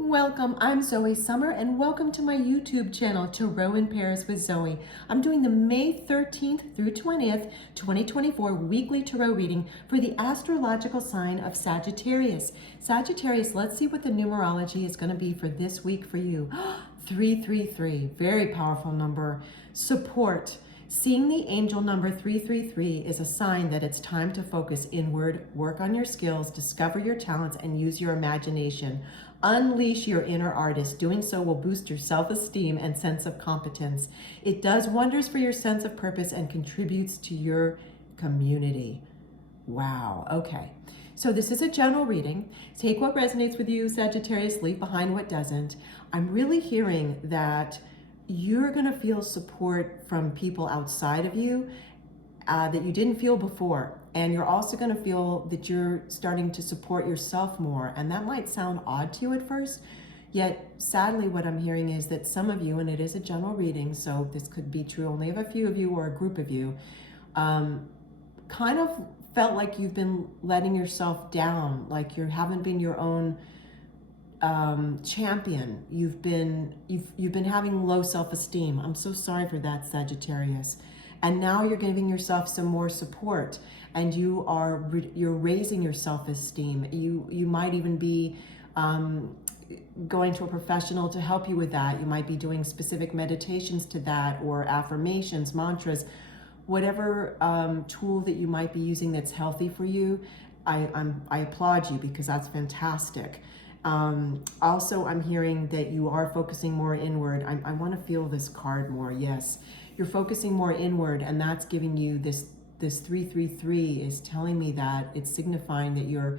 Welcome, I'm Zoe Summer and welcome to my YouTube channel, Tarot in Pairs with Zoe. I'm doing the May 13th through 20th, 2024 weekly tarot reading for the astrological sign of Sagittarius. Sagittarius, let's see what the numerology is going to be for this week for you. 333, very powerful number. Support. Seeing the angel number 333 is a sign that it's time to focus inward, work on your skills, discover your talents, and use your imagination. Unleash your inner artist. Doing so will boost your self-esteem and sense of competence. It does wonders for your sense of purpose and contributes to your community. Wow, okay. So this is a general reading. Take what resonates with you, Sagittarius, leave behind what doesn't. I'm really hearing that you're gonna feel support from people outside of you that you didn't feel before. And you're also gonna feel that you're starting to support yourself more. And that might sound odd to you at first, yet sadly what I'm hearing is that some of you, and it is a general reading, so this could be true only of a few of you or a group of you, kind of felt like you've been letting yourself down, like you haven't been your own champion. You've been having low self-esteem. I'm so sorry for that, Sagittarius. And now you're giving yourself some more support, and you're raising your self-esteem. You might even be going to a professional to help you with that. You might be doing specific meditations to that, or affirmations, mantras, whatever tool that you might be using that's healthy for you. I applaud you, because that's fantastic. Also, I'm hearing that you are focusing more inward. I want to feel this card more. Yes, you're focusing more inward, and that's giving you this 333 is telling me that it's signifying that you're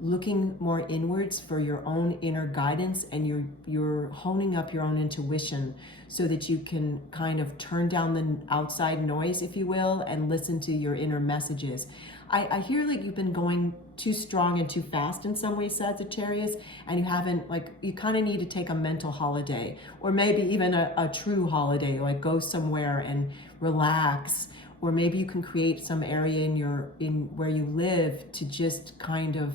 looking more inwards for your own inner guidance, and you're honing up your own intuition so that you can kind of turn down the outside noise, if you will, and listen to your inner messages. I hear like you've been going too strong and too fast in some ways, Sagittarius, and you haven't, like, you kind of need to take a mental holiday, or maybe even a true holiday, like go somewhere and relax. Or maybe you can create some area in where you live to just kind of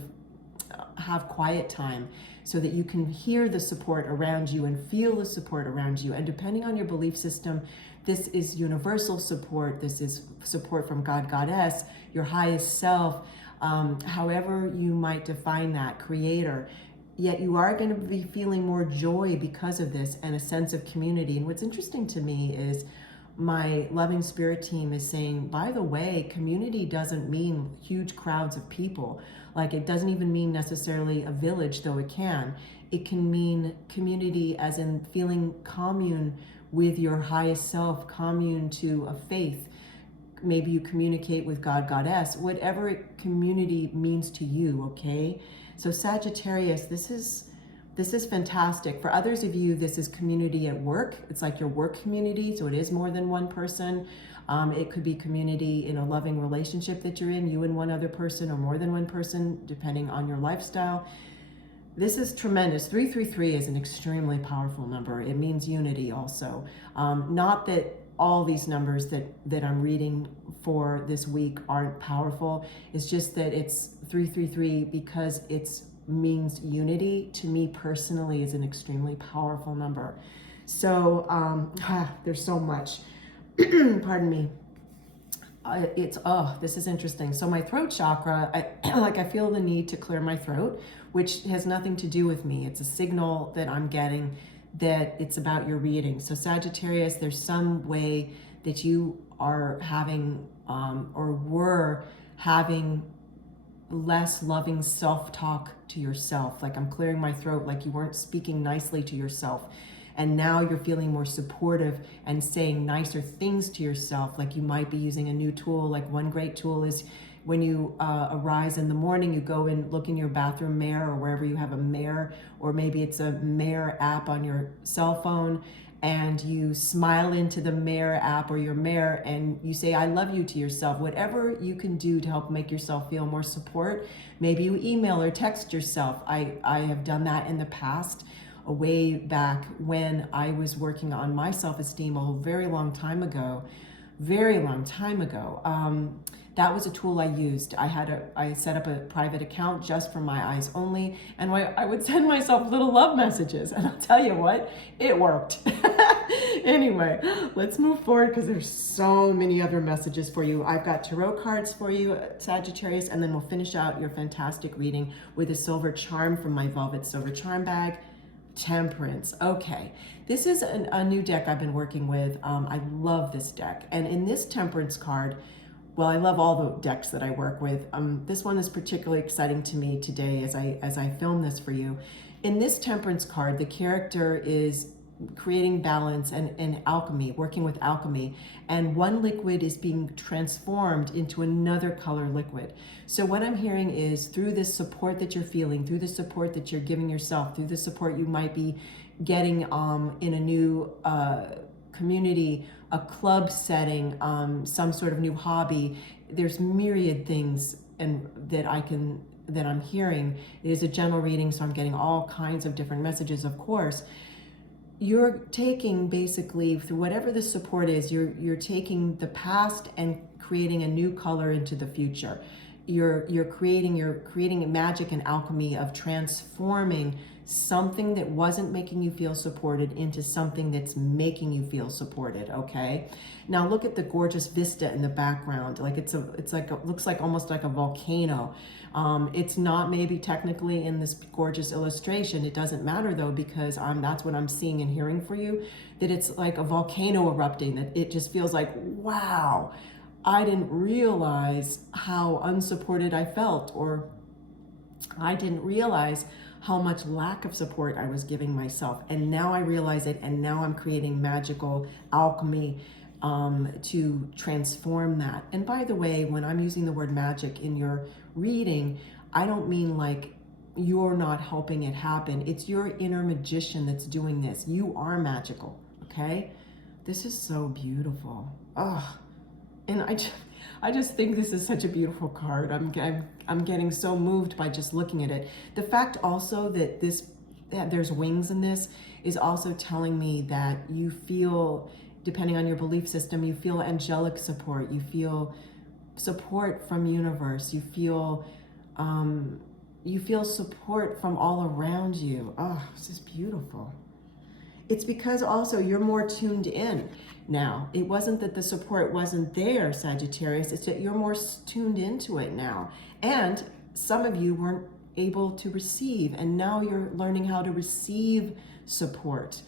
have quiet time, so that you can hear the support around you and feel the support around you. And depending on your belief system, this is universal support. This is support from God, Goddess, your highest self, however you might define that, creator. Yet you are going to be feeling more joy because of this, and a sense of community. And what's interesting to me is my loving spirit team is saying, by the way, community doesn't mean huge crowds of people. Like, it doesn't even mean necessarily a village, though it can. It can mean community as in feeling commune with your highest self, commune to a faith. Maybe you communicate with God, Goddess, whatever community means to you, okay? So Sagittarius, this is fantastic. For others of you, this is community at work. It's like your work community, so it is more than one person. It could be community in a loving relationship that you're in, you and one other person, or more than one person, depending on your lifestyle. This is tremendous. 333 is an extremely powerful number. It means unity also. Not that all these numbers that I'm reading for this week aren't powerful. It's just that it's 333 because it's means unity. To me personally is an extremely powerful number. So there's so much. Pardon me. This is interesting. So my throat chakra, I feel the need to clear my throat, which has nothing to do with me. It's a signal that I'm getting that it's about your reading. So Sagittarius, there's some way that you are having or were having less loving self-talk to yourself. Like, I'm clearing my throat, like you weren't speaking nicely to yourself. And now you're feeling more supportive and saying nicer things to yourself. Like, you might be using a new tool. Like, one great tool is when you arise in the morning, you go and look in your bathroom mirror, or wherever you have a mirror, or maybe it's a mirror app on your cell phone, and you smile into the mirror app or your mirror and you say, I love you to yourself. Whatever you can do to help make yourself feel more support. Maybe you email or text yourself. I have done that in the past, way back when I was working on my self-esteem a very long time ago. very long time ago. That was a tool I used. I set up a private account just for my eyes only, and I would send myself little love messages, and I'll tell you what, it worked. Anyway, let's move forward because there's so many other messages for you. I've got tarot cards for you, Sagittarius, and then we'll finish out your fantastic reading with a silver charm from my velvet silver charm bag. Temperance. Okay, this is a new deck I've been working with. I love this deck, and in this Temperance card, well, I love all the decks that I work with. This one is particularly exciting to me today as I film this for you. In this Temperance card, the character is creating balance and alchemy, working with alchemy, and one liquid is being transformed into another color liquid. So what I'm hearing is through this support that you're feeling, through the support that you're giving yourself, through the support you might be getting in a new community, a club setting, some sort of new hobby, there's myriad things that I'm hearing. It is a general reading, so I'm getting all kinds of different messages, of course. You're taking basically through whatever the support is, you're taking the past and creating a new color into the future. You're creating a magic and alchemy of transforming something that wasn't making you feel supported into something that's making you feel supported. Okay, now look at the gorgeous vista in the background. Like looks like almost like a volcano. It's not maybe technically in this gorgeous illustration. It doesn't matter though, because that's what I'm seeing and hearing for you, that it's like a volcano erupting, that it just feels like, wow, I didn't realize how unsupported I felt, or I didn't realize how much lack of support I was giving myself. And now I realize it, and now I'm creating magical alchemy to transform that. And by the way, when I'm using the word magic in your reading, I don't mean like you're not helping it happen. It's your inner magician that's doing this. You are magical, okay? This is so beautiful. Oh, and I just think this is such a beautiful card. I'm getting so moved by just looking at it. The fact also that there's wings in this is also telling me that you feel, depending on your belief system, you feel angelic support. You feel support from universe. You feel support from all around you. Oh, this is beautiful. It's because also you're more tuned in now. It wasn't that the support wasn't there, Sagittarius. It's that you're more tuned into it now. And some of you weren't able to receive, and now you're learning how to receive support.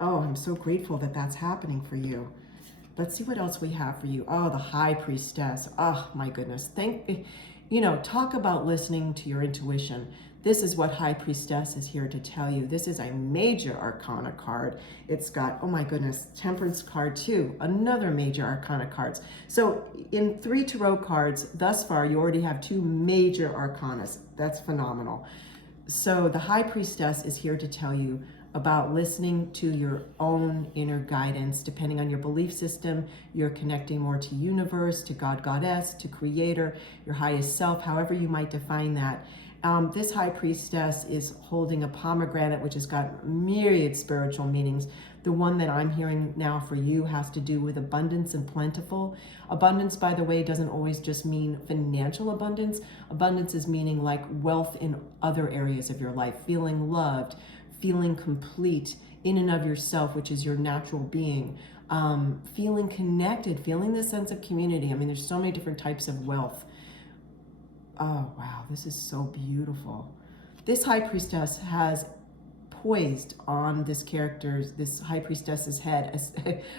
Oh, I'm so grateful that that's happening for you. Let's see what else we have for you. Oh, the High Priestess. Oh, my goodness. Talk about listening to your intuition. This is what High Priestess is here to tell you. This is a major arcana card. It's got, oh my goodness, Temperance card too, another major arcana cards. So in 3 tarot cards thus far, you already have 2 major arcanas. That's phenomenal. So the High Priestess is here to tell you about listening to your own inner guidance. Depending on your belief system, you're connecting more to universe, to God, Goddess, to Creator, your highest self, however you might define that. This High Priestess is holding a pomegranate, which has got myriad spiritual meanings. The one that I'm hearing now for you has to do with abundance and plentiful. Abundance, by the way, doesn't always just mean financial abundance. Abundance is meaning like wealth in other areas of your life, feeling loved, feeling complete in and of yourself, which is your natural being, feeling connected, feeling the sense of community. I mean, there's so many different types of wealth. Oh, wow, this is so beautiful. This High Priestess has poised on this High Priestess's head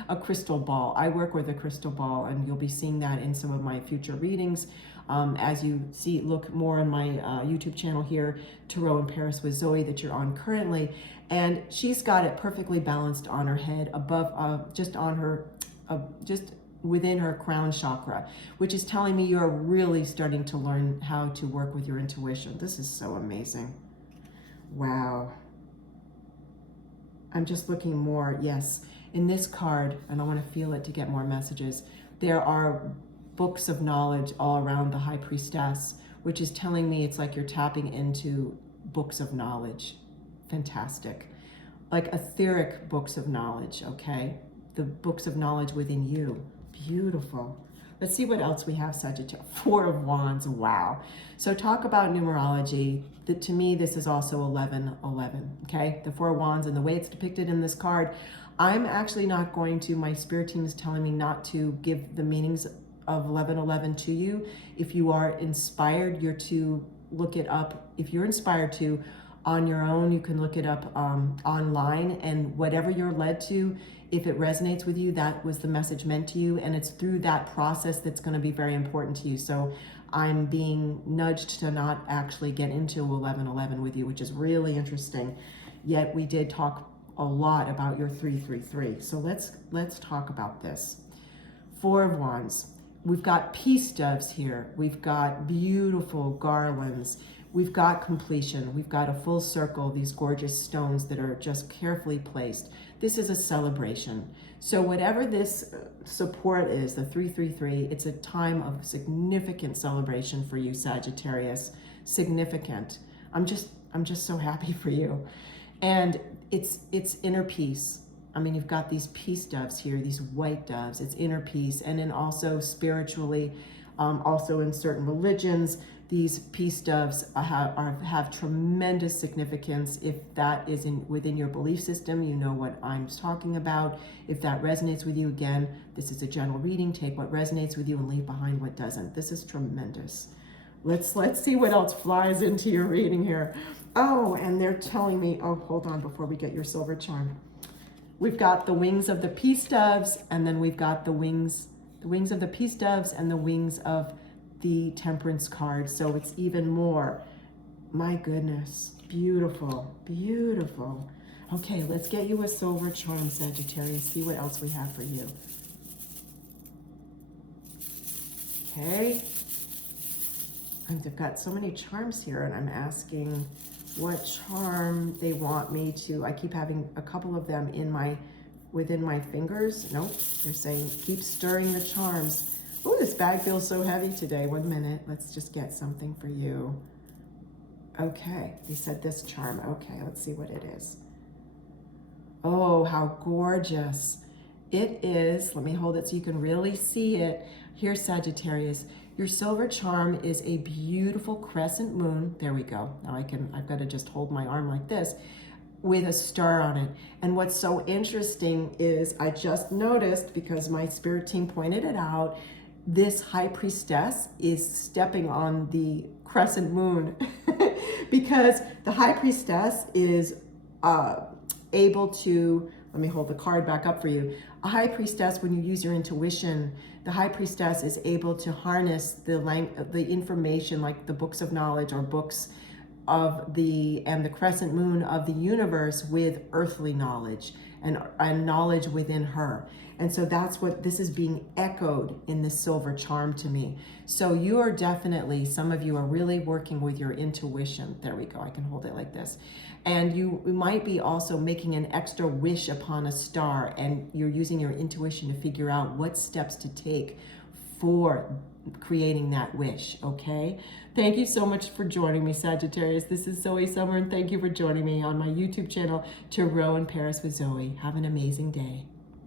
a crystal ball. I work with a crystal ball, and you'll be seeing that in some of my future readings. As you look more on my YouTube channel here, Tarot in Paris with Zoe, that you're on currently. And she's got it perfectly balanced on her head, above, just within her crown chakra, which is telling me you're really starting to learn how to work with your intuition. This is so amazing. Wow. I'm just looking more, yes, in this card, and I want to feel it to get more messages. There are books of knowledge all around the High Priestess, which is telling me it's like you're tapping into books of knowledge. Fantastic. Like etheric books of knowledge, okay? The books of knowledge within you. Beautiful. Let's see what else we have, Sagittarius. Four of Wands, wow. So talk about numerology. To me, this is also 1111, okay? The Four of Wands and the way it's depicted in this card. I'm actually not going to, my spirit team is telling me not to give the meanings of 1111 to you. If you are inspired, you're to look it up. If you're inspired to, on your own, you can look it up online, and whatever you're led to, if it resonates with you, that was the message meant to you, and it's through that process that's going to be very important to you. So I'm being nudged to not actually get into 1111 with you, which is really interesting. Yet we did talk a lot about your 333. So let's talk about this. Four of Wands. We've got peace doves here. We've got beautiful garlands. We've got completion. We've got a full circle, these gorgeous stones that are just carefully placed. This is a celebration. So whatever this support is, the 333, it's a time of significant celebration for you, Sagittarius. Significant. I'm just so happy for you. And it's inner peace. I mean, you've got these peace doves here, these white doves. It's inner peace. And then also spiritually, also in certain religions, these peace doves have tremendous significance. If that is within your belief system, you know what I'm talking about. If that resonates with you, again, this is a general reading. Take what resonates with you and leave behind what doesn't. This is tremendous. Let's see what else flies into your reading here. Oh, and they're telling me, oh, hold on before we get your silver charm. We've got the wings of the peace doves, and then we've got the wings of the peace doves and the wings of the temperance card. So it's even more. My goodness, beautiful, beautiful. Okay, let's get you a silver charm, Sagittarius. See what else we have for you. Okay. And they've got so many charms here, and I'm asking what charm they want me to. I keep having a couple of them within my fingers. Nope, they're saying keep stirring the charms. Oh, this bag feels so heavy today. 1 minute, let's just get something for you. Okay, they said this charm. Okay, let's see what it is. Oh, how gorgeous. It is, let me hold it so you can really see it. Here's Sagittarius. Your silver charm is a beautiful crescent moon. There we go. Now I've got to just hold my arm like this with a star on it. And what's so interesting is I just noticed, because my spirit team pointed it out, this high priestess is stepping on the crescent moon because the high priestess is able to, let me hold the card back up for you. A high priestess, when you use your intuition, the high priestess is able to harness the information, like the books of knowledge or books of the crescent moon of the universe, with earthly knowledge and knowledge within her. And so that's what this is being echoed in this silver charm to me. So you are definitely, some of you are really working with your intuition. There we go. I can hold it like this. And you might be also making an extra wish upon a star, and you're using your intuition to figure out what steps to take for creating that wish, okay? Thank you so much for joining me, Sagittarius. This is Zoe Summer, and thank you for joining me on my YouTube channel, To Row in Paris with Zoe. Have an amazing day.